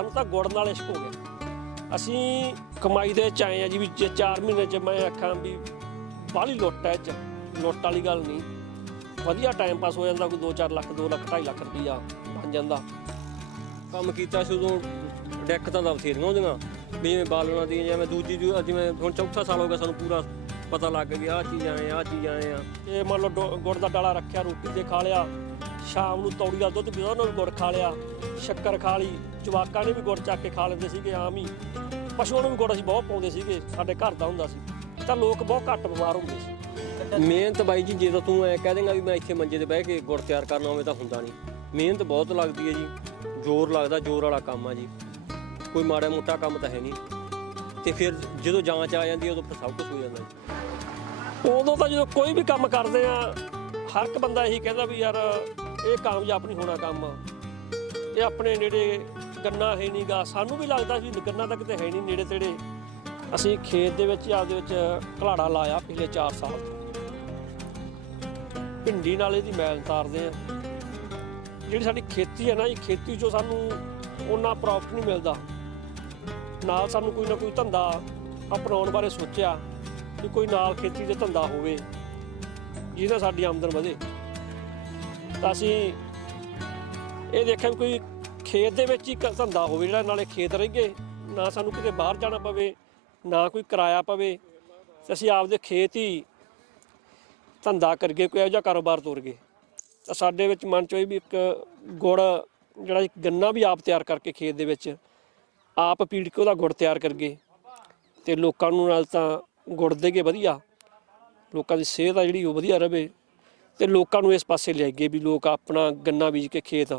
ਸਾਨੂੰ ਤਾਂ ਗੁੜ ਨਾਲ ਇਸ਼ਕ ਹੋ ਗਿਆ। ਅਸੀਂ ਕਮਾਈ ਦੇ ਚ ਆਏ ਆ ਜੀ ਵੀ ਜੇ 4 ਮਹੀਨੇ ਚ ਮੈਂ ਆਖਾਂ ਵੀ ਬਾਹਲੀ ਲੁੱਟ ਹੈ ਚ। ਲੁੱਟ ਵਾਲੀ ਗੱਲ ਨਹੀਂ। ਵਧੀਆ ਟਾਈਮ ਪਾਸ ਹੋ ਜਾਂਦਾ, ਕੋਈ 2-4 ਲੱਖ 2 ਲੱਖ 2.5 ਲੱਖ ਰੁਪਈਆ ਬਣ ਜਾਂਦਾ। ਕੰਮ ਕੀਤਾ ਸੀ ਉਦੋਂ ਦਿੱਕਤਾਂ ਦਾ ਬਥੇਰੀਆਂ ਹੁੰਦੀਆਂ। ਵੀ ਜਿਵੇਂ ਬਾਲਣਾ ਦੀਆਂ, ਜਿਵੇਂ ਦੂਜੀ ਜਿਵੇਂ ਹੁਣ ਚੌਥਾ ਸਾਲ ਹੋ ਗਿਆ ਸਾਨੂੰ ਪੂਰਾ ਪਤਾ ਲੱਗ ਗਿਆ, ਆਹ ਚੀਜ਼ਾਂ ਆਏ ਆਹ ਚੀਜ਼ਾਂ ਆਏ ਆ। ਇਹ ਮੰਨ ਲਓ ਗੁੜ ਦਾ ਡਾਲਾ ਰੱਖਿਆ, ਰੋਟੀ ਤੇ ਖਾ ਲਿਆ, ਸ਼ਾਮ ਨੂੰ ਤੌੜੀ ਦਾ ਦੁੱਧ ਪੀਦਾ ਉਹਨਾਂ ਨੂੰ ਗੁੜ ਖਾ ਲਿਆ। ਸ਼ੱਕਰ ਖਾ ਲਈ ਜਵਾਕਾਂ ਨੇ ਵੀ ਗੁੜ ਚੱਕ ਕੇ ਖਾ ਲੈਂਦੇ ਸੀਗੇ ਆਮ ਹੀ। ਪਸ਼ੂਆਂ ਨੂੰ ਵੀ ਗੁੜ ਅਸੀਂ ਬਹੁਤ ਪਾਉਂਦੇ ਸੀਗੇ ਸਾਡੇ ਘਰ ਦਾ ਹੁੰਦਾ ਸੀ। ਤਾਂ ਲੋਕ ਬਹੁਤ ਘੱਟ ਬਿਮਾਰ ਹੁੰਦੇ ਸੀ। ਮਿਹਨਤ ਬਾਈ ਜੀ ਜੇ ਤਾਂ ਤੂੰ ਐ ਕਹਿ ਦੇਂਗਾ ਵੀ ਮੈਂ ਇੱਥੇ ਮੰਜੇ ਤੇ ਬਹਿ ਕੇ ਗੁੜ ਤਿਆਰ ਕਰਨਾ ਹੋਵੇ ਤਾਂ ਹੁੰਦਾ ਨਹੀਂ। ਮਿਹਨਤ ਬਹੁਤ ਲੱਗਦੀ ਹੈ ਜੀ। ਜ਼ੋਰ ਲੱਗਦਾ ਜ਼ੋਰ ਵਾਲਾ ਕੰਮ ਆ ਜੀ। ਕੋਈ ਮਾੜਾ ਮੋਟਾ ਕੰਮ ਤਾਂ ਹੈ ਨਹੀਂ। ਤੇ ਫਿਰ ਜਦੋਂ ਜਾਂਚ ਆ ਜਾਂਦੀ ਉਦੋਂ ਫਿਰ ਸਭ ਕੁਝ ਹੋ ਜਾਂਦਾ ਜੀ। ਉਦੋਂ ਤਾਂ ਜਦੋਂ ਕੋਈ ਵੀ ਕੰਮ ਕਰਦੇ ਆ ਹਰ ਇੱਕ ਬੰਦਾ ਇਹੀ ਕਹਿੰਦਾ ਵੀ ਯਾਰ ਇਹ ਕਾਮਯਾਬ ਨਹੀਂ ਹੋਣਾ ਕੰਮ। ਇਹ ਆਪਣੇ ਨੇੜੇ ਗੰਨਾ ਹੈ ਨਹੀਂਗਾ। ਸਾਨੂੰ ਵੀ ਲੱਗਦਾ ਵੀ ਗੰਨਾ ਤਾਂ ਕਿਤੇ ਹੈ ਨਹੀਂ ਨੇੜੇ ਤੇੜੇ। ਅਸੀਂ ਖੇਤ ਦੇ ਵਿੱਚ ਆਪਦੇ ਵਿੱਚ ਘਲਾੜਾ ਲਾਇਆ ਪਿਛਲੇ 4 ਸਾਲ ਤੋਂ। ਭਿੰਡੀ ਨਾਲ ਇਹਦੀ ਮੈਲ ਤਾਰਦੇ ਆ। ਜਿਹੜੀ ਸਾਡੀ ਖੇਤੀ ਹੈ ਨਾ, ਇਹ ਖੇਤੀ 'ਚੋਂ ਸਾਨੂੰ ਉਹਨਾਂ ਪ੍ਰੋਫਿਟ ਨਹੀਂ ਮਿਲਦਾ। ਨਾਲ ਸਾਨੂੰ ਕੋਈ ਨਾ ਕੋਈ ਧੰਦਾ ਅਪਣਾਉਣ ਬਾਰੇ ਸੋਚਿਆ ਵੀ ਕੋਈ ਨਾਲ ਖੇਤੀ ਦੇ ਧੰਦਾ ਹੋਵੇ, ਜਿਹਦੇ ਨਾਲ ਸਾਡੀ ਆਮਦਨ ਵਧੇ। ਤਾਂ ਅਸੀਂ ਇਹ ਦੇਖਿਆ ਵੀ ਕੋਈ ਖੇਤ ਦੇ ਵਿੱਚ ਹੀ ਕ- ਧੰਦਾ ਹੋਵੇ ਜਿਹੜਾ ਨਾਲੇ ਖੇਤ ਰਹੀਏ, ਨਾ ਸਾਨੂੰ ਕਿਤੇ ਬਾਹਰ ਜਾਣਾ ਪਵੇ, ਨਾ ਕੋਈ ਕਿਰਾਇਆ ਪਵੇ, ਤੇ ਅਸੀਂ ਆਪਦੇ ਖੇਤ ਹੀ ਧੰਦਾ ਕਰਕੇ ਕੋਈ ਇਹੋ ਜਿਹਾ ਕਾਰੋਬਾਰ ਤੋਰਗੇ ਤਾਂ ਸਾਡੇ ਵਿੱਚ ਮਨ ਚ ਹੋਈ ਵੀ ਇੱਕ ਗੁੜ ਜਿਹੜਾ ਇੱਕ ਗੰਨਾ ਵੀ ਆਪ ਤਿਆਰ ਕਰਕੇ ਖੇਤ ਦੇ ਵਿੱਚ, ਆਪ ਪੀੜ ਕੇ ਉਹਦਾ ਗੁੜ ਤਿਆਰ ਕਰਕੇ ਤੇ ਲੋਕਾਂ ਨੂੰ ਨਾਲ ਤਾਂ ਗੁੜ ਦੇਗੇ ਵਧੀਆ, ਲੋਕਾਂ ਦੀ ਸਿਹਤ ਆ ਜਿਹੜੀ ਉਹ ਵਧੀਆ ਰਵੇ, ਤੇ ਲੋਕਾਂ ਨੂੰ ਇਸ ਪਾਸੇ ਲਿਆਈਏ ਵੀ ਲੋਕ ਆਪਣਾ ਗੰਨਾ ਬੀਜ ਕੇ ਖੇਤ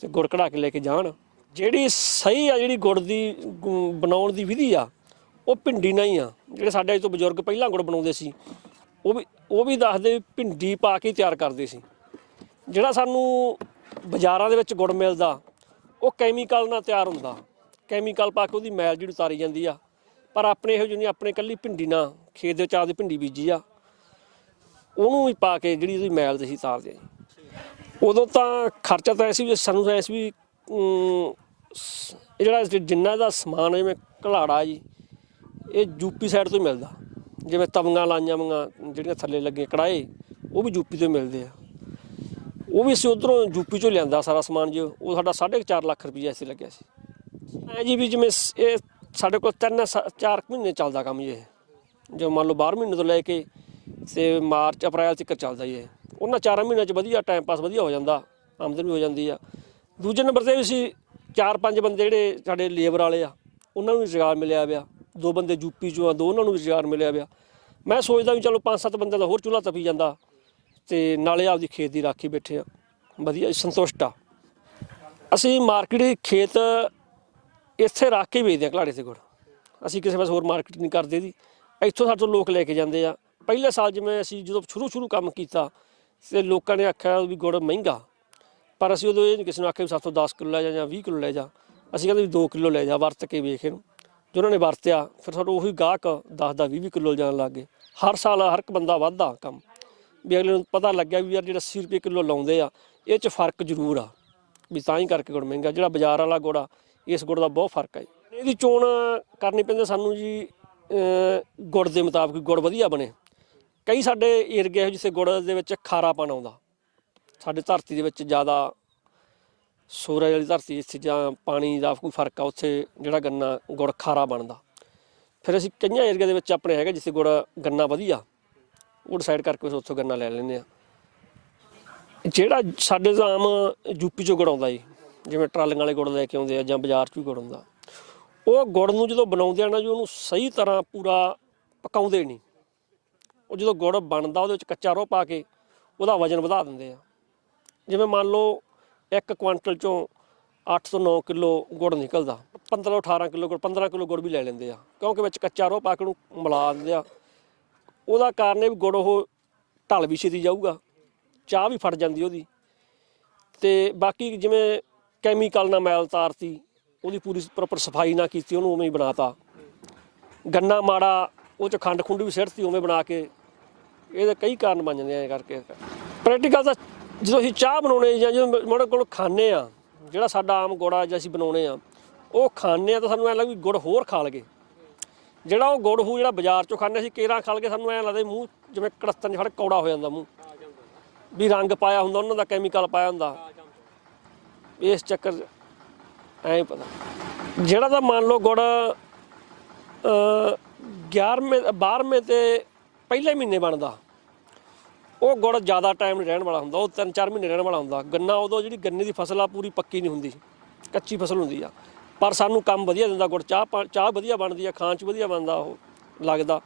ਤੇ ਗੁੜ ਕਢਾ ਕੇ ਲੈ ਕੇ ਜਾਣ। ਜਿਹੜੀ ਸਹੀ ਆ ਜਿਹੜੀ ਗੁੜ ਦੀ ਗੁ- ਬਣਾਉਣ ਦੀ ਵਿਧੀ ਆ, ਉਹ ਭਿੰਡੀ ਨਾਲ ਹੀ ਆ। ਜਿਹੜੇ ਸਾਡੇ ਅੱਜ ਤੋਂ ਬਜ਼ੁਰਗ ਪਹਿਲਾਂ ਗੁੜ ਬਣਾਉਂਦੇ ਸੀ, ਉਹ ਵੀ ਉਹ ਵੀ ਦੱਸਦੇ ਵੀ ਭਿੰਡੀ ਪਾ ਕੇ ਹੀ ਤਿਆਰ ਕਰਦੇ ਸੀ। ਜਿਹੜਾ ਸਾਨੂੰ ਬਾਜ਼ਾਰਾਂ ਦੇ ਵਿੱਚ ਗੁੜ ਮਿਲਦਾ, ਉਹ ਕੈਮੀਕਲ ਨਾਲ ਤਿਆਰ ਹੁੰਦਾ। ਕੈਮੀਕਲ ਪਾ ਕੇ ਉਹਦੀ ਮੈਲ ਜਿਹੜੀ ਉਤਾਰੀ ਜਾਂਦੀ ਆ। ਪਰ ਆਪਣੇ ਇਹੋ ਜਿਹੀ ਨਹੀਂ, ਆਪਣੇ ਕੱਲੀ ਭਿੰਡੀ ਨਾਲ, ਖੇਤ ਦੇ ਵਿੱਚ ਆਪਦੀ ਭਿੰਡੀ ਬੀਜੀ ਆ। ਉਹਨੂੰ ਹੀ ਪਾ ਕੇ ਜਿਹੜੀ ਉਹਦੀ ਮੈਲ ਤੇ ਹੀ ਤਾਰਦੇ ਆ ਜੀ। ਉਦੋਂ ਤਾਂ ਖਰਚਾ ਤਾਂ ਐਸੀ ਵੀ ਸਾਨੂੰ ਤਾਂ ਐਸੀ ਵੀ ਅਮ, ਸ- ਇਹ ਜਿਹੜਾ ਜਿੰਨਾ ਦਾ ਸਮਾਨ ਜਿਵੇਂ ਘਲਾੜਾ ਜੀ ਇਹ ਯੂਪੀ ਸਾਈਡ ਤੋਂ ਹੀ ਮਿਲਦਾ। ਜਿਵੇਂ ਤਵੀਆਂ ਲਾਈਆਂ ਵੀਆਂ ਜਿਹੜੀਆਂ ਥੱਲੇ ਲੱਗੇ ਕੜਾਏ ਉਹ ਵੀ ਯੂਪੀ ਤੋਂ ਹੀ ਮਿਲਦੇ ਆ। ਉਹ ਵੀ ਅਸੀਂ ਉਧਰੋਂ ਯੂਪੀ ਚੋਂ ਲਿਆਂਦਾ ਸਾਰਾ ਸਮਾਨ ਜੋ ਉਹ ਸਾਡਾ 4.5 ਲੱਖ ਰੁਪਈਆ ਇੱਥੇ ਲੱਗਿਆ ਸੀ। ਐ ਜੀ ਵੀ ਜਿਵੇਂ ਸ- ਇਹ ਸਾਡੇ ਕੋਲ ਤਿੰਨ ਸ- ਚਾਰ ਕੁ ਮਹੀਨੇ ਚੱਲਦਾ ਕੰਮ ਜੀ ਇਹ। ਜੋ ਮੰਨ ਲਓ 12 ਮਹੀਨੇ ਤੋਂ ਲੈ ਕੇ ਤੇ ਮਾਰਚ ਅਪ੍ਰੈਲ ਤੱਕ ਚੱਲਦਾ ਜੀ ਇਹ। ਉਹਨਾਂ ਚਾਰਾਂ ਮਹੀਨਿਆਂ 'ਚ ਵਧੀਆ ਟਾਈਮ ਪਾਸ ਵਧੀਆ ਹੋ ਜਾਂਦਾ, ਆਮਦਨ ਵੀ ਹੋ ਜਾਂਦੀ ਆ। ਦੂਜੇ ਨੰਬਰ ਤੇ ਵੀ ਅਸੀਂ ਚਾਰ ਪੰਜ ਬੰਦੇ ਜਿਹੜੇ ਸਾਡੇ ਲੇਬਰ ਵਾਲੇ ਆ, ਉਹਨਾਂ ਨੂੰ ਵੀ ਰੁਜ਼ਗਾਰ ਮਿਲਿਆ ਪਿਆ। ਦੋ ਬੰਦੇ ਯੂਪੀ ਚੋਂ ਆ, ਦੋ ਉਹਨਾਂ ਨੂੰ ਰੁਜ਼ਗਾਰ ਮਿਲਿਆ ਪਿਆ। ਮੈਂ ਸੋਚਦਾ ਵੀ ਚਲੋ ਪੰਜ ਸੱਤ ਬੰਦੇ ਦਾ ਹੋਰ ਚੁੱਲ੍ਹਾ ਤਪੀ ਜਾਂਦਾ ਤੇ ਨਾਲੇ ਆਪਦੀ ਖੇਤ ਦੀ ਰਾਖੀ ਬੈਠੇ ਆ। ਵਧੀਆ, ਸੰਤੁਸ਼ਟ ਆ। ਅਸੀਂ ਮਾਰਕੀਟ ਖੇਤ ਇੱਥੇ ਰੱਖ ਕੇ ਵੇਚਦੇ ਆ ਘਲਾੜੇ ਤੇ ਗੁੜ। ਅਸੀਂ ਕਿਸੇ ਪਾਸੇ ਹੋਰ ਮਾਰਕੀਟ ਨਹੀਂ ਕਰਦੇ ਦੀ ਇੱਥੋਂ ਸਾਡੇ ਤੋਂ ਲੋਕ ਲੈ ਕੇ ਜਾਂਦੇ ਆ। ਪਹਿਲੇ ਸਾਲ ਜਿਵੇਂ ਅਸੀਂ ਜਦੋਂ ਸ਼ੁਰੂ ਸ਼ੁਰੂ ਕੰਮ ਕੀਤਾ ਤੇ ਲੋਕਾਂ ਨੇ ਆਖਿਆ ਵੀ ਗੁੜ ਮਹਿੰਗਾ। ਪਰ ਅਸੀਂ ਉਦੋਂ ਇਹ ਨਹੀਂ ਕਿਸੇ ਨੂੰ ਆਖਿਆ ਵੀ ਸਾਥੋਂ 10 ਕਿਲੋ ਲੈ ਜਾ ਜਾਂ 20 ਕਿਲੋ ਲੈ ਜਾ। ਅਸੀਂ ਕਹਿੰਦੇ ਵੀ 2 ਕਿਲੋ ਲੈ ਜਾ, ਵਰਤ ਕੇ ਵੇਖ ਇਹਨੂੰ। ਜੋ ਉਹਨਾਂ ਨੇ ਵਰਤਿਆ, ਫਿਰ ਸਾਨੂੰ ਉਹੀ ਗਾਹਕ 10 ਦਾ 20 ਕਿਲੋ ਜਾਣ ਲੱਗ ਗਏ। ਹਰ ਸਾਲ ਹਰ ਇੱਕ ਬੰਦਾ ਵੱਧਦਾ ਕੰਮ। ਵੀ ਅਗਲੇ ਨੂੰ ਪਤਾ ਲੱਗਿਆ ਵੀ ਯਾਰ ਜਿਹੜਾ 80 ਰੁਪਏ ਕਿਲੋ ਲਾਉਂਦੇ ਆ, ਇਹ ਚ ਫ਼ਰਕ ਜ਼ਰੂਰ ਆ। ਵੀ ਤਾਂ ਹੀ ਕਰਕੇ ਗੁੜ ਮਹਿੰਗਾ, ਜਿਹੜਾ ਬਾਜ਼ਾਰ ਵਾਲਾ ਗੁੜ ਆ, ਇਸ ਗੁੜ ਦਾ ਬਹੁਤ ਫ਼ਰਕ ਹੈ ਇਹਦੀ ਚੋਣ ਕਰਨੀ ਪੈਂਦੀ ਸਾਨੂੰ ਜੀ ਗੁੜ ਦੇ ਮੁਤਾਬਕ ਗੁੜ ਵਧੀਆ ਬਣੇ। ਕਈ ਸਾਡੇ ਏਰੀਆ ਇਹੋ ਜਿੱਥੇ ਗੁੜ ਦੇ ਵਿੱਚ ਖਾਰਾਪਣ ਆਉਂਦਾ। ਸਾਡੇ ਧਰਤੀ ਦੇ ਵਿੱਚ ਜ਼ਿਆਦਾ ਸੂਰਜ ਵਾਲੀ ਧਰਤੀ ਜਿੱਥੇ ਜਾਂ ਪਾਣੀ ਦਾ ਕੋਈ ਫ਼ਰਕ ਆ, ਉੱਥੇ ਜਿਹੜਾ ਗੰਨਾ, ਗੁੜ ਖਾਰਾ ਬਣਦਾ। ਫਿਰ ਅਸੀਂ ਕਈਆਂ ਏਰੀਆ ਦੇ ਵਿੱਚ ਆਪਣੇ ਹੈਗਾ ਜਿੱਥੇ ਗੁੜ ਗੰਨਾ ਵਧੀਆ, ਉਹ ਡਿਸਾਈਡ ਕਰਕੇ ਅਸੀਂ ਉੱਥੋਂ ਗੰਨਾ ਲੈ ਲੈਂਦੇ ਆ। ਜਿਹੜਾ ਸਾਡੇ ਤਾਂ ਆਮ ਯੂਪੀ ਚੋਂ ਗੁੜ ਆਉਂਦਾ ਜੀ, ਜਿਵੇਂ ਟਰਾਲੀਆਂ ਵਾਲੇ ਗੁੜ ਲੈ ਕੇ ਆਉਂਦੇ ਆ ਜਾਂ ਬਾਜ਼ਾਰ 'ਚੋਂ ਗੁੜ ਆਉਂਦਾ, ਉਹ ਗੁੜ ਨੂੰ ਜਦੋਂ ਬਣਾਉਂਦੇ ਆ ਨਾ ਜੀ, ਉਹਨੂੰ ਸਹੀ ਤਰ੍ਹਾਂ ਪੂਰਾ ਪਕਾਉਂਦੇ ਨਹੀਂ। ਉਹ ਜਦੋਂ ਗੁੜ ਬਣਦਾ, ਉਹਦੇ ਵਿੱਚ ਕੱਚਾ ਰੋਹ ਪਾ ਕੇ ਉਹਦਾ ਵਜ਼ਨ ਵਧਾ ਦਿੰਦੇ ਆ। ਜਿਵੇਂ ਮੰਨ ਲਓ ਇੱਕ ਕੁਆਂਟਲ ਚੋਂ 8 ਤੋਂ 9 ਕਿਲੋ ਗੁੜ ਨਿਕਲਦਾ 15 ਤੋਂ 18 ਕਿਲੋ ਗੁੜ 15 ਕਿਲੋ ਗੁੜ ਵੀ ਲੈ ਲੈਂਦੇ ਆ, ਕਿਉਂਕਿ ਵਿੱਚ ਕੱਚਾ ਰੋਹ ਪਾ ਕੇ ਉਹਨੂੰ ਮਿਲਾ ਦਿੰਦੇ ਆ। ਉਹਦਾ ਕਾਰਨ ਇਹ ਵੀ ਗੁੜ ਉਹ ਢਲ ਵੀ ਛੇਤੀ ਜਾਊਗਾ, ਚਾਹ ਵੀ ਫਟ ਜਾਂਦੀ ਉਹਦੀ। ਤੇ ਬਾਕੀ ਜਿਵੇਂ ਕੈਮੀਕਲ ਨਾਲ ਮੈਲ ਤਾਰਤੀ, ਉਹਦੀ ਪੂਰੀ ਪ੍ਰੋਪਰ ਸਫ਼ਾਈ ਨਾ ਕੀਤੀ, ਉਹਨੂੰ ਉਵੇਂ ਹੀ ਬਣਾਤਾ। ਗੰਨਾ ਮਾੜਾ, ਉਹ ਚ ਖੰਡ ਖੁੰਡ ਵੀ ਸਿੱਟਤੀ, ਉਵੇਂ ਬਣਾ ਕੇ ਇਹਦੇ ਕਈ ਕਾਰਨ ਬਣ ਜਾਂਦੇ ਆ ਐਂ ਕਰਕੇ। ਪ੍ਰੈਕਟੀਕਲ ਤਾਂ ਜਦੋਂ ਅਸੀਂ ਚਾਹ ਬਣਾਉਣੇ ਜਾਂ ਜਦੋਂ ਮੋੜੇ ਕੋਲ ਖਾਣੇ ਆ, ਜਿਹੜਾ ਸਾਡਾ ਆਮ ਗੋੜਾ ਜਿਹਾ ਅਸੀਂ ਬਣਾਉਣੇ ਆ, ਉਹ ਖਾਣੇ ਆ ਤਾਂ ਸਾਨੂੰ ਐ ਲੱਗਦਾ ਵੀ ਗੁੜ ਹੋਰ ਖਾ ਲਗੇ। ਜਿਹੜਾ ਉਹ ਗੁੜ ਹੂ ਜਿਹੜਾ ਬਾਜ਼ਾਰ ਚੋਂ ਖਾਂਦੇ ਅਸੀਂ ਕੇਰਾਂ ਖਾ ਲਗੇ, ਸਾਨੂੰ ਐ ਲੱਗਦਾ ਮੂੰਹ ਜਿਵੇਂ ਕੜਸਤਨ ਜਿਹੜਾ ਕੌੜਾ ਹੋ ਜਾਂਦਾ ਮੂੰਹ। ਵੀ ਰੰਗ ਪਾਇਆ ਹੁੰਦਾ, ਉਹਨਾਂ ਦਾ ਕੈਮੀਕਲ ਪਾਇਆ ਹੁੰਦਾ। ਇਸ ਚੱਕਰ 'ਚ ਐਂ ਹੀ ਪਤਾ। ਜਿਹੜਾ ਤਾਂ ਮੰਨ ਲਓ ਗੁੜ ਅ 11ਵੇਂ 12ਵੇਂ ਤੇ ਪਹਿਲੇ ਮਹੀਨੇ ਬਣਦਾ। ਉਹ ਗੁੜ ਜ਼ਿਆਦਾ ਟਾਈਮ ਨਹੀਂ ਰਹਿਣ ਵਾਲਾ ਹੁੰਦਾ, ਉਹ 3-4 ਮਹੀਨੇ ਰਹਿਣ ਵਾਲਾ ਹੁੰਦਾ। ਗੰਨਾ ਉਦੋਂ ਜਿਹੜੀ ਗੰਨੇ ਦੀ ਫਸਲ ਆ, ਪੂਰੀ ਪੱਕੀ ਨਹੀਂ ਹੁੰਦੀ। ਕੱਚੀ ਫਸਲ ਹੁੰਦੀ ਆ। ਪਰ ਸਾਨੂੰ ਕੰਮ ਵਧੀਆ ਦਿੰਦਾ ਗੁੜ, ਚਾਹ ਪਾ- ਚਾਹ ਵਧੀਆ ਬਣਦੀ ਆ, ਖਾਣ 'ਚ ਵਧੀਆ ਬਣਦਾ ਉਹ, ਲੱਗਦਾ।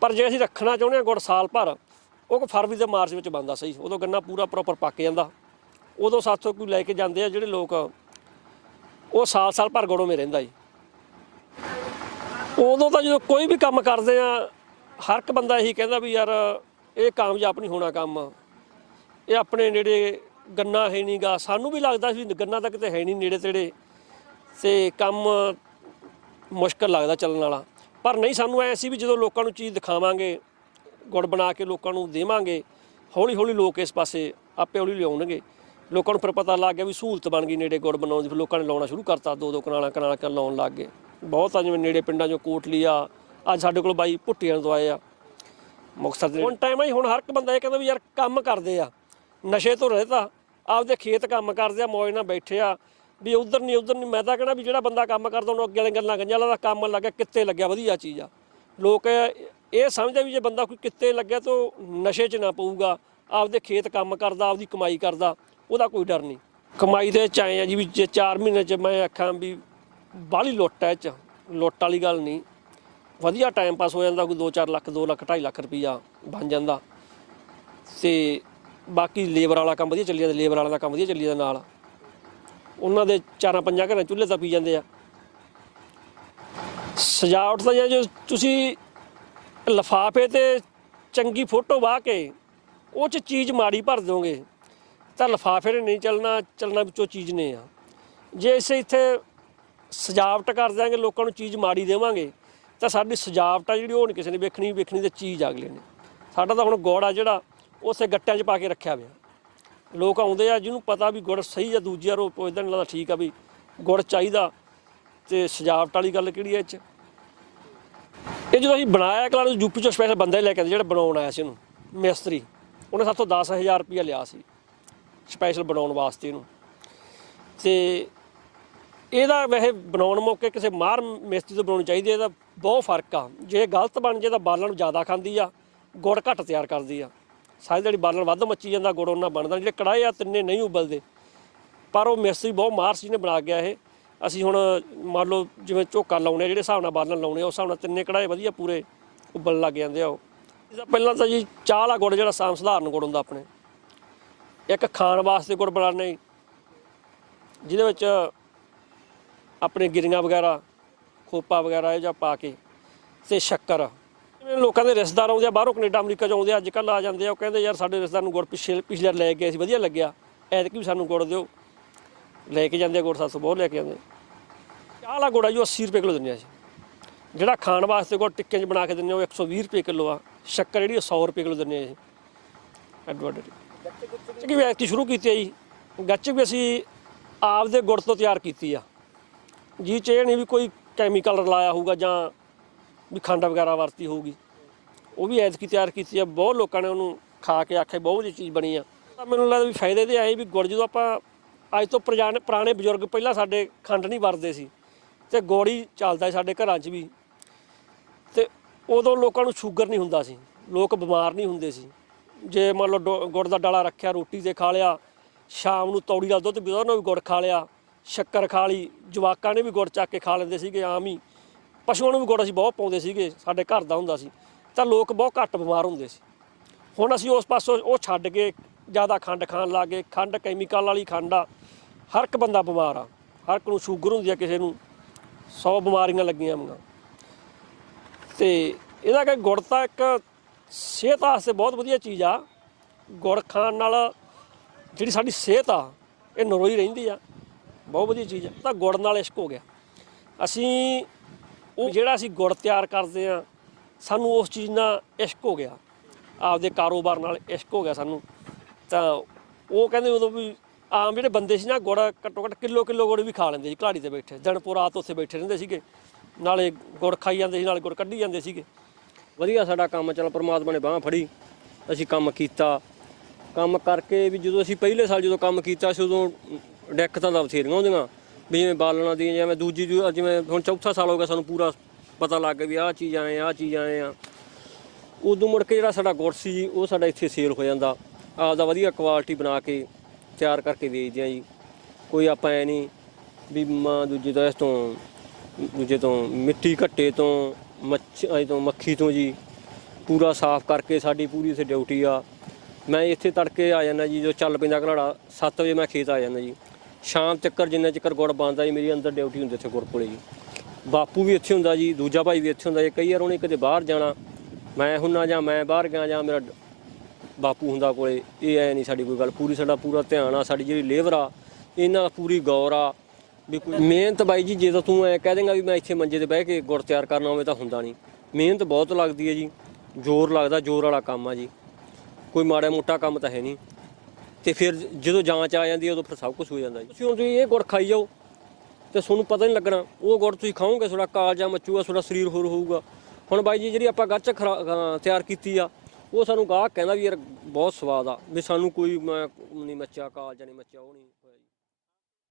ਪਰ ਜੇ ਅਸੀਂ ਰੱਖਣਾ ਚਾਹੁੰਦੇ ਹਾਂ ਗੁੜ ਸਾਲ ਭਰ, ਉਹ ਫਰਵਰੀ ਤੇ ਮਾਰਚ ਵਿੱਚ ਬਣਦਾ ਸਹੀ। ਉਦੋਂ ਗੰਨਾ ਪੂਰਾ ਪ੍ਰੋਪਰ ਪੱਕ ਜਾਂਦਾ। ਉਦੋਂ ਸਾਥੋਂ ਕੋਈ ਲੈ ਕੇ ਜਾਂਦੇ ਆ ਜਿਹੜੇ ਲੋਕ, ਉਹ ਸਾਲ ਸਾਲ ਭਰ ਗੁੜੋਂ ਮੇ ਰਹਿੰਦਾ ਜੀ ਉਦੋਂ ਤਾਂ ਜਦੋਂ ਕੋਈ ਵੀ ਕੰਮ ਕਰਦੇ ਆ ਹਰ ਇੱਕ ਬੰਦਾ ਇਹੀ ਕਹਿੰਦਾ ਵੀ ਯਾਰ, ਇਹ ਕਾਮਯਾਬ ਨਹੀਂ ਹੋਣਾ ਕੰਮ। ਇਹ ਆਪਣੇ ਨੇੜੇ ਗੰਨਾ ਹੈ ਨਹੀਂਗਾ। ਸਾਨੂੰ ਵੀ ਲੱਗਦਾ ਸੀ ਗੰਨਾ ਤਾਂ ਕਿਤੇ ਹੈ ਨਹੀਂ ਨੇੜੇ ਤੇੜੇ। ਤੇ ਕੰਮ ਮੁਸ਼ਕਲ ਲੱਗਦਾ ਚੱਲਣ ਵਾਲਾ। ਪਰ ਨਹੀਂ, ਸਾਨੂੰ ਐ ਸੀ ਵੀ ਜਦੋਂ ਲੋਕਾਂ ਨੂੰ ਚੀਜ਼ ਦਿਖਾਵਾਂਗੇ, ਗੁੜ ਬਣਾ ਕੇ ਲੋਕਾਂ ਨੂੰ ਦੇਵਾਂਗੇ ਹੌਲੀ ਹੌਲੀ ਲੋਕ ਇਸ ਪਾਸੇ ਆਪੇ ਹੌਲੀ ਲਿਆਉਣਗੇ। ਲੋਕਾਂ ਨੂੰ ਫਿਰ ਪਤਾ ਲੱਗ ਗਿਆ ਵੀ ਸਹੂਲਤ ਬਣ ਗਈ ਨੇੜੇ ਗੁੜ ਬਣਾਉਣ ਦੀ। ਫਿਰ ਲੋਕਾਂ ਨੇ ਲਾਉਣਾ ਸ਼ੁਰੂ ਕਰਤਾ ਦੋ ਦੋ ਕਨਾਲਾਂ ਕਨਾਲਾਂ ਲਾਉਣ ਲੱਗ ਗਏ। ਬਹੁਤ ਆ ਜਿਵੇਂ ਨੇੜੇ ਪਿੰਡਾਂ 'ਚੋਂ ਕੋਟਲੀ ਆ ਅੱਜ ਸਾਡੇ ਕੋਲ ਬਾਈ ਭੁੱਟੀਆਂ ਤੋਂ ਆਏ ਆ। ਮੁਕਤਸਰ ਦੇ ਹੁਣ ਟਾਈਮ ਆ ਜੀ, ਹੁਣ ਹਰ ਇੱਕ ਬੰਦਾ ਇਹ ਕਹਿੰਦਾ ਵੀ ਯਾਰ ਕੰਮ ਕਰਦੇ ਆ। ਨਸ਼ੇ ਤੋਂ ਰਹਿਤਾ ਆਪਦੇ ਖੇਤ ਕੰਮ ਕਰਦੇ ਆ, ਮੌਜ ਨਾਲ ਬੈਠੇ ਆ। ਵੀ ਉਧਰ ਨਹੀਂ ਉਧਰ ਨਹੀਂ। ਮੈਂ ਤਾਂ ਕਹਿੰਦਾ ਵੀ ਜਿਹੜਾ ਬੰਦਾ ਕੰਮ ਕਰਦਾ, ਉਹਨੂੰ ਅੱਗੇ ਵਾਲੀਆਂ ਗੱਲਾਂ ਗੰਜਾਂ ਦਾ ਕੰਮ ਲੱਗਿਆ ਕਿੱਤੇ ਲੱਗਿਆ, ਵਧੀਆ ਚੀਜ਼ ਆ। ਲੋਕ ਇਹ ਸਮਝਦੇ ਵੀ ਜੇ ਬੰਦਾ ਕੋਈ ਕਿੱਤੇ ਲੱਗਿਆ ਤਾਂ ਉਹ ਨਸ਼ੇ 'ਚ ਨਾ ਪਊਗਾ। ਆਪਦੇ ਖੇਤ ਕੰਮ ਕਰਦਾ, ਆਪਦੀ ਕਮਾਈ ਕਰਦਾ। ਉਹਦਾ ਕੋਈ ਡਰ ਨਹੀਂ। ਕਮਾਈ ਦੇ ਚ ਆਏ ਆ ਜੀ ਵੀ ਜੇ 4 ਮਹੀਨੇ 'ਚ ਮੈਂ ਆਖਾਂ ਵੀ ਬਾਹਲੀ ਲੁੱਟ ਐ 'ਚ। ਲੁੱਟ ਵਾਲੀ ਗੱਲ ਨਹੀਂ। ਵਧੀਆ ਟਾਈਮ ਪਾਸ ਹੋ ਜਾਂਦਾ, ਕੋਈ 2-4 ਲੱਖ 2 ਲੱਖ 2.5 ਲੱਖ ਰੁਪਈਆ ਬਣ ਜਾਂਦਾ। ਤੇ ਬਾਕੀ ਲੇਬਰ ਵਾਲਾ ਕੰਮ ਵਧੀਆ ਚੱਲੀ ਜਾਂਦਾ, ਲੇਬਰ ਵਾਲਾ ਦਾ ਕੰਮ ਵਧੀਆ ਚੱਲੀ ਜਾਂਦਾ ਨਾਲ। ਉਹਨਾਂ ਦੇ ਚਾਰਾਂ ਪੰਜਾਂ ਘਰਾਂ ਚੁੱਲ੍ਹੇ ਤਾਂ ਪੀ ਜਾਂਦੇ ਆ। ਸਜਾਵਟ ਤਾਂ ਜੇ ਤੁਸੀਂ ਲਫਾਫੇ ਤੇ ਚੰਗੀ ਫੋਟੋ ਵਾਹ ਕੇ ਉਹ ਚ ਚੀਜ਼ ਮਾੜੀ ਭਰ ਦੋਗੇ ਤਾਂ ਲਫਾਫੇ ਨੇ ਨਹੀਂ ਚੱਲਣਾ ਚੱਲਣਾ ਵਿੱਚੋਂ ਚੀਜ਼ ਨੇ ਆ। ਜੇ ਇਸੇ ਇੱਥੇ ਸਜਾਵਟ ਕਰ ਦਿਆਂਗੇ, ਲੋਕਾਂ ਨੂੰ ਚੀਜ਼ ਮਾੜੀ ਦੇਵਾਂਗੇ ਤਾਂ ਸਾਡੀ ਸਜਾਵਟ ਆ ਜਿਹੜੀ ਉਹ ਨਹੀਂ ਕਿਸੇ ਨੇ ਵੇਖਣੀ ਵੇਖਣੀ ਤੇ ਚੀਜ਼ ਅਗਲੇ ਨੇ। ਸਾਡਾ ਤਾਂ ਹੁਣ ਗੁੜ ਆ ਜਿਹੜਾ, ਉਸੇ ਗੱਟਿਆਂ 'ਚ ਪਾ ਕੇ ਰੱਖਿਆ ਹੋਇਆ। ਲੋਕ ਆਉਂਦੇ ਆ ਜਿਹਨੂੰ ਪਤਾ ਵੀ ਗੁੜ ਸਹੀ ਆ ਦੂਜੀ ਵਾਰ ਉਹ ਪੁੱਛਦੇ ਨੇ, ਲੱਗਦਾ ਠੀਕ ਆ ਵੀ ਗੁੜ ਚਾਹੀਦਾ ਤੇ ਸਜਾਵਟ ਵਾਲੀ ਗੱਲ ਕਿਹੜੀ ਐ ਇਹ 'ਚ? ਇਹ ਜਦੋਂ ਅਸੀਂ ਬਣਾਇਆ ਕਲਾ ਨੂੰ ਯੂਪੀ ਚੋਂ ਸਪੈਸ਼ਲ ਬੰਦਾ ਹੀ ਲੈ ਕੇ ਆਂਦੇ ਜਿਹੜਾ ਬਣਾਉਣ ਆਇਆ ਸੀ ਇਹਨੂੰ ਮਿਸਤਰੀ। ਉਹਨੇ ਸਾਥੋਂ 10000 ਰੁਪਇਆ ਲਿਆ ਸੀ ਸਪੈਸ਼ਲ ਬਣਾਉਣ ਵਾਸਤੇ ਇਹਨੂੰ। ਤੇ ਇਹਦਾ ਵੈਸੇ ਬਣਾਉਣ ਮੌਕੇ ਕਿਸੇ ਮਾਰ ਮਿਸਤਰੀ ਤੋਂ ਬਣਾਉਣੀ ਚਾਹੀਦੀ ਹੈ, ਇਹਦਾ ਬਹੁਤ ਫ਼ਰਕ ਆ। ਜੇ ਗਲਤ ਬਣ ਜੇ ਤਾਂ ਬਾਲਣ ਜ਼ਿਆਦਾ ਖਾਂਦੀ ਆ ਗੁੜ ਘੱਟ ਤਿਆਰ ਕਰਦੀ ਆ। ਸਾਰੀ ਜਿਹੜੀ ਬਾਲਣ ਵੱਧ ਮੱਚੀ ਜਾਂਦਾ ਗੁੜ ਉਹਨਾਂ ਬਣਦਾ ਜਿਹੜੇ ਕੜਾਏ ਆ ਤਿੰਨੇ ਨਹੀਂ ਉਬਲਦੇ। ਪਰ ਉਹ ਮਿਸਤਰੀ ਬਹੁਤ ਮਾਹਰ ਸੀ ਨੇ ਬਣਾ ਗਿਆ ਇਹ। ਅਸੀਂ ਹੁਣ ਮੰਨ ਲਓ ਜਿਵੇਂ ਝੋਕਾ ਲਾਉਣੇ ਆ, ਜਿਹੜੇ ਹਿਸਾਬ ਨਾਲ ਬਾਲਣ ਲਾਉਣੇ ਆ, ਉਸ ਹਿਸਾਬ ਨਾਲ ਤਿੰਨੇ ਕੜਾਏ ਵਧੀਆ ਪੂਰੇ ਉਬਲਣ ਲੱਗ ਜਾਂਦੇ ਆ ਉਹ। ਇਹਦਾ ਪਹਿਲਾਂ ਤਾਂ ਜੀ ਚਾਹ ਵਾਲਾ ਗੁੜ ਜਿਹੜਾ ਸਾਮ ਸਧਾਰਨ ਗੁੜ ਹੁੰਦਾ ਆਪਣੇ। ਇੱਕ ਖਾਣ ਵਾਸਤੇ ਗੁੜ ਬਣਾਉਂਦੇ ਜਿਹਦੇ ਵਿੱਚ ਆਪਣੇ ਗਿਰੀਆਂ ਵਗੈਰਾ ਖੋਪਾ ਵਗੈਰਾ ਇਹ ਜਾਂ ਪਾ ਕੇ ਤੇ ਸ਼ੱਕਰ। ਜਿਵੇਂ ਲੋਕਾਂ ਦੇ ਰਿਸ਼ਤੇਦਾਰ ਆਉਂਦੇ ਆ, ਬਾਹਰੋਂ ਕੈਨੇਡਾ, ਅਮਰੀਕਾ ਚ ਆਉਂਦੇ ਆ ਅੱਜ ਕੱਲ੍ਹ ਆ ਜਾਂਦੇ ਆ, ਉਹ ਕਹਿੰਦੇ ਯਾਰ ਸਾਡੇ ਰਿਸ਼ਤੇਦਾਰ ਨੂੰ ਗੁੜ ਪਿਛਲੇ ਪਿਛਲੇ ਵਾਰ ਲੈ ਗਏ ਸੀ, ਵਧੀਆ ਲੱਗਿਆ। ਐਤਕੀ ਵੀ ਸਾਨੂੰ ਗੁੜ ਦਿਓ। ਲੈ ਕੇ ਜਾਂਦੇ ਆ ਗੁੜ, ਸਾਸੂ ਬਹੁਤ ਲੈ ਕੇ ਜਾਂਦੇ ਚਾਹ ਵਾਲਾ ਗੁੜ ਆ ਜੀ, ਉਹ 80 ਰੁਪਏ ਕਿਲੋ ਦਿੰਦੇ ਆ ਜੀ। ਜਿਹੜਾ ਖਾਣ ਵਾਸਤੇ ਗੁੜ ਟਿੱਕੇ 'ਚ ਬਣਾ ਕੇ ਦਿੰਦੇ ਆ, ਉਹ 120 ਰੁਪਏ ਕਿਲੋ ਆ। ਸ਼ੱਕਰ ਜਿਹੜੀ, ਉਹ 100 ਰੁਪਏ ਕਿਲੋ ਦਿੰਦੇ ਆ ਜੀ। ਐਡਵਾਂਟੇਜ। ਕਿ ਵੀ ਐਤਕੀ ਸ਼ੁਰੂ ਕੀਤੀ ਆ ਜੀ। ਗੱਚਕ ਵੀ ਅਸੀਂ ਆਪਦੇ ਗੁੜ ਤੋਂ ਤਿਆਰ ਕੀਤੀ ਆ। ਜੀ ਚ ਇਹ ਨਹੀਂ ਵੀ ਕੋਈ ਕੈਮੀਕਲ ਰਲਾਇਆ ਹੋਊਗਾ ਜਾਂ ਵੀ ਖੰਡ ਵਗੈਰਾ ਵਰਤੀ ਹੋਊਗੀ। ਉਹ ਵੀ ਐਤਕੀ ਤਿਆਰ ਕੀਤੀ ਆ, ਬਹੁਤ ਲੋਕਾਂ ਨੇ ਉਹਨੂੰ ਖਾ ਕੇ ਆਖਿਆ, ਬਹੁਤ ਵਧੀਆ ਚੀਜ਼ ਬਣੀ ਆ। ਤਾਂ ਮੈਨੂੰ ਲੱਗਦਾ ਵੀ ਫਾਇਦੇ ਦੇ ਆਏ ਵੀ ਗੁੜ ਜਦੋਂ ਆਪਾਂ ਅੱਜ ਤੋਂ ਪੁਰਾਣੇ ਪੁਰਾਣੇ ਬਜ਼ੁਰਗ ਪਹਿਲਾਂ ਸਾਡੇ ਖੰਡ ਨਹੀਂ ਵਰਤਦੇ ਸੀ, ਤੇ ਗੁੜ ਹੀ ਚੱਲਦਾ ਸਾਡੇ ਘਰਾਂ 'ਚ ਵੀ, ਤੇ ਉਦੋਂ ਲੋਕਾਂ ਨੂੰ ਸ਼ੂਗਰ ਨਹੀਂ ਹੁੰਦਾ ਸੀ, ਲੋਕ ਬਿਮਾਰ ਨਹੀਂ ਹੁੰਦੇ ਸੀ। ਜੇ ਮੰਨ ਲਓ ਡੋ- ਗੁੜ ਦਾ ਡਾਲਾ ਰੱਖਿਆ, ਰੋਟੀ ਤੇ ਖਾ ਲਿਆ, ਸ਼ਾਮ ਨੂੰ ਤੌੜੀ ਦਾ ਦੁੱਧ ਪੀਦਾ ਉਹਨਾਂ ਵੀ ਗੁੜ ਖਾ ਲਿਆ। ਸ਼ੱਕਰ ਖਾ ਲਈ, ਜਵਾਕਾਂ ਨੇ ਵੀ ਗੁੜ ਚੱਕ ਕੇ ਖਾ ਲੈਂਦੇ ਸੀਗੇ, ਆਮ ਹੀ। ਪਸ਼ੂਆਂ ਨੂੰ ਵੀ ਗੁੜ ਅਸੀਂ ਬਹੁਤ ਪਾਉਂਦੇ ਸੀਗੇ, ਸਾਡੇ ਘਰ ਦਾ ਹੁੰਦਾ ਸੀ। ਤਾਂ ਲੋਕ ਬਹੁਤ ਘੱਟ ਬਿਮਾਰ ਹੁੰਦੇ ਸੀ। ਹੁਣ ਅਸੀਂ ਉਸ ਪਾਸੋਂ ਉਹ ਛੱਡ ਕੇ ਜ਼ਿਆਦਾ ਖੰਡ ਖਾਣ ਲੱਗ ਗਏ। ਖੰਡ ਕੈਮੀਕਲ ਵਾਲੀ ਖੰਡ ਆ। ਹਰ ਇੱਕ ਬੰਦਾ ਬਿਮਾਰ ਆ। ਹਰ ਇੱਕ ਨੂੰ ਸ਼ੂਗਰ ਹੁੰਦੀ ਆ, ਕਿਸੇ ਨੂੰ 100 ਬਿਮਾਰੀਆਂ ਲੱਗੀਆਂ ਹੋਈਆਂ। ਤੇ ਇਹਦਾ ਕਿ ਗੁੜ ਤਾਂ ਇੱਕ ਸਿਹਤ ਵਾਸਤੇ ਬਹੁਤ ਵਧੀਆ ਚੀਜ਼ ਆ। ਗੁੜ ਖਾਣ ਨਾਲ ਜਿਹੜੀ ਸਾਡੀ ਸਿਹਤ ਆ, ਇਹ ਨਰੋਈ ਰਹਿੰਦੀ ਆ। ਬਹੁਤ ਵਧੀਆ ਚੀਜ਼ ਹੈ ਤਾਂ ਗੁੜ ਨਾਲ ਇਸ਼ਕ ਹੋ ਗਿਆ। ਅਸੀਂ ਉਹ ਜਿਹੜਾ ਅਸੀਂ ਗੁੜ ਤਿਆਰ ਕਰਦੇ ਆ ਸਾਨੂੰ ਉਸ ਚੀਜ਼ ਨਾਲ ਇਸ਼ਕ ਹੋ ਗਿਆ। ਆਪਦੇ ਕਾਰੋਬਾਰ ਨਾਲ ਇਸ਼ਕ ਹੋ ਗਿਆ ਸਾਨੂੰ। ਤਾਂ ਉਹ ਕਹਿੰਦੇ ਉਦੋਂ ਵੀ ਆਮ ਜਿਹੜੇ ਬੰਦੇ ਸੀ ਨਾ, ਗੁੜ ਘੱਟੋ ਘੱਟ ਕਿਲੋ ਕਿਲੋ ਗੁੜ ਵੀ ਖਾ ਲੈਂਦੇ ਸੀ ਘਾੜੀ ਤੇ ਬੈਠੇ। ਦਿਨ ਪੂਰਾ ਰਾਤ ਉੱਥੇ ਬੈਠੇ ਰਹਿੰਦੇ ਸੀਗੇ। ਨਾਲੇ ਗੁੜ ਖਾਈ ਜਾਂਦੇ ਸੀ, ਨਾਲੇ ਗੁੜ ਕੱਢੀ ਜਾਂਦੇ ਸੀਗੇ। ਵਧੀਆ ਸਾਡਾ ਕੰਮ, ਚੱਲ ਪ੍ਰਮਾਤਮਾ ਨੇ ਬਾਹ ਫੜੀ। ਅਸੀਂ ਕੰਮ ਕੀਤਾ। ਕੰਮ ਕਰਕੇ ਵੀ ਜਦੋਂ ਅਸੀਂ ਪਹਿਲੇ ਸਾਲ ਜਦੋਂ ਕੰਮ ਕੀਤਾ ਸੀ ਉਦੋਂ ਦਿੱਕਤਾਂ ਤਾਂ ਬਥੇਰੀਆਂ ਹੁੰਦੀਆਂ। ਵੀ ਜਿਵੇਂ ਬਾਲਣਾ ਦੀ ਜਿਵੇਂ ਦੂਜੀ ਦੂ- ਜਿਵੇਂ ਹੁਣ ਚੌਥਾ ਸਾਲ ਹੋ ਗਿਆ ਸਾਨੂੰ ਪੂਰਾ ਪਤਾ ਲੱਗ ਗਿਆ ਵੀ ਆਹ ਚੀਜ਼ ਆਏ ਆਹ ਚੀਜ਼ ਆਏ ਆ। ਉਦੋਂ ਮੁੜ ਕੇ ਜਿਹੜਾ ਸਾਡਾ ਗੁੜ ਸੀ ਜੀ, ਉਹ ਸਾਡਾ ਇੱਥੇ ਸੇਲ ਹੋ ਜਾਂਦਾ। ਆਪਦਾ ਵਧੀਆ ਕੁਆਲਿਟੀ ਬਣਾ ਕੇ ਤਿਆਰ ਕਰਕੇ ਵੇਚਦੇ ਆ ਜੀ। ਕੋਈ ਆਪਾਂ ਐ ਨਹੀਂ ਵੀ ਮਾਂ ਦੂਜੇ ਤੋਂ ਇਸ ਤੋਂ ਦੂਜੇ ਤੋਂ ਮਿੱਟੀ ਘੱਟੇ ਤੋਂ ਮੱਛ ਐ ਤੋਂ ਮੱਖੀ ਤੋਂ ਜੀ। ਪੂਰਾ ਸਾਫ਼ ਕਰਕੇ ਸਾਡੀ ਪੂਰੀ ਇੱਥੇ ਡਿਊਟੀ ਆ। ਮੈਂ ਇੱਥੇ ਤੜਕੇ ਆ ਜਾਂਦਾ ਜੀ ਜੋ ਚੱਲ ਪੈਂਦਾ ਘਲਾੜਾ 7 ਵਜੇ ਮੈਂ ਖੇਤ ਆ ਜਾਂਦਾ ਜੀ। ਸ਼ਾਮ ਤੱਕ ਜਿੰਨਾ ਚੱਕਰ ਗੁੜ ਬਣਦਾ ਜੀ, ਮੇਰੀ ਅੰਦਰ ਡਿਊਟੀ ਹੁੰਦੀ ਇੱਥੇ ਗੁੜ ਜੀ। ਬਾਪੂ ਵੀ ਇੱਥੇ ਹੁੰਦਾ ਜੀ, ਦੂਜਾ ਭਾਈ ਵੀ ਇੱਥੇ ਹੁੰਦਾ ਜੀ। ਕਈ ਵਾਰ ਉਹਨੇ ਕਿਤੇ ਬਾਹਰ ਜਾਣਾ, ਮੈਂ ਹੁੰਨਾ ਜਾਂ ਮੈਂ ਬਾਹਰ ਗਿਆ ਜਾਂ ਮੇਰਾ ਬਾਪੂ ਹੁੰਦਾ ਕੋਲੇ, ਇਹ ਐ ਨਹੀਂ ਸਾਡੀ ਕੋਈ ਗੱਲ। ਪੂਰੀ ਸਾਡਾ ਪੂਰਾ ਧਿਆਨ ਆ, ਸਾਡੀ ਜਿਹੜੀ ਲੇਬਰ ਆ, ਇਹਨਾਂ ਦਾ ਪੂਰੀ ਗੌਰ ਆ ਵੀ ਕੋਈ ਮਿਹਨਤ ਬਾਈ ਜੀ, ਜੇ ਤਾਂ ਤੂੰ ਐ ਕਹਿ ਦੇਂਗਾ ਵੀ ਮੈਂ ਇੱਥੇ ਮੰਜੇ ਤੇ ਬਹਿ ਕੇ ਗੁੜ ਤਿਆਰ ਕਰਨਾ ਹੋਵੇ ਤਾਂ ਹੁੰਦਾ ਨਹੀਂ। ਮਿਹਨਤ ਬਹੁਤ ਲੱਗਦੀ ਹੈ ਜੀ, ਜ਼ੋਰ ਲੱਗਦਾ, ਜ਼ੋਰ ਵਾਲਾ ਕੰਮ ਆ ਜੀ। ਕੋਈ ਮਾੜਾ ਮੋਟਾ ਕੰਮ ਤਾਂ ਹੈ ਨਹੀਂ। ਤੇ ਫਿਰ ਜਦੋਂ ਜਾਂਚ ਆ ਜਾਂਦੀ ਹੈ, ਉਦੋਂ ਫਿਰ ਸਭ ਕੁਝ ਹੋ ਜਾਂਦਾ ਜੀ। ਤੁਸੀਂ ਹੁਣ ਤੁਸੀਂ ਇਹ ਗੁੜ ਖਾਈ ਜਾਓ ਤੇ ਤੁਹਾਨੂੰ ਪਤਾ ਨਹੀਂ ਲੱਗਣਾ, ਉਹ ਗੁੜ ਤੁਸੀਂ ਖਾਓਗੇ, ਤੁਹਾਡਾ ਕਾਲਜਾ ਮੱਚੂਗਾ ਤੁਹਾਡਾ ਸਰੀਰ ਹੋਰ ਹੋਊਗਾ। ਹੁਣ ਬਾਈ ਜੀ, ਜਿਹੜੀ ਆਪਾਂ ਗੱਚ ਤਿਆਰ ਕੀਤੀ ਆ, ਉਹ ਸਾਨੂੰ ਗਾਹਕ ਕਹਿੰਦਾ ਵੀ ਯਾਰ ਬਹੁਤ ਸਵਾਦ ਆ, ਵੀ ਸਾਨੂੰ ਕੋਈ, ਮੈਂ, ਨਹੀਂ ਮੱਚਿਆ ਕਾਲਜਾ ਨਹੀਂ ਮੱਚਿਆ, ਉਹ ਨਹੀਂ।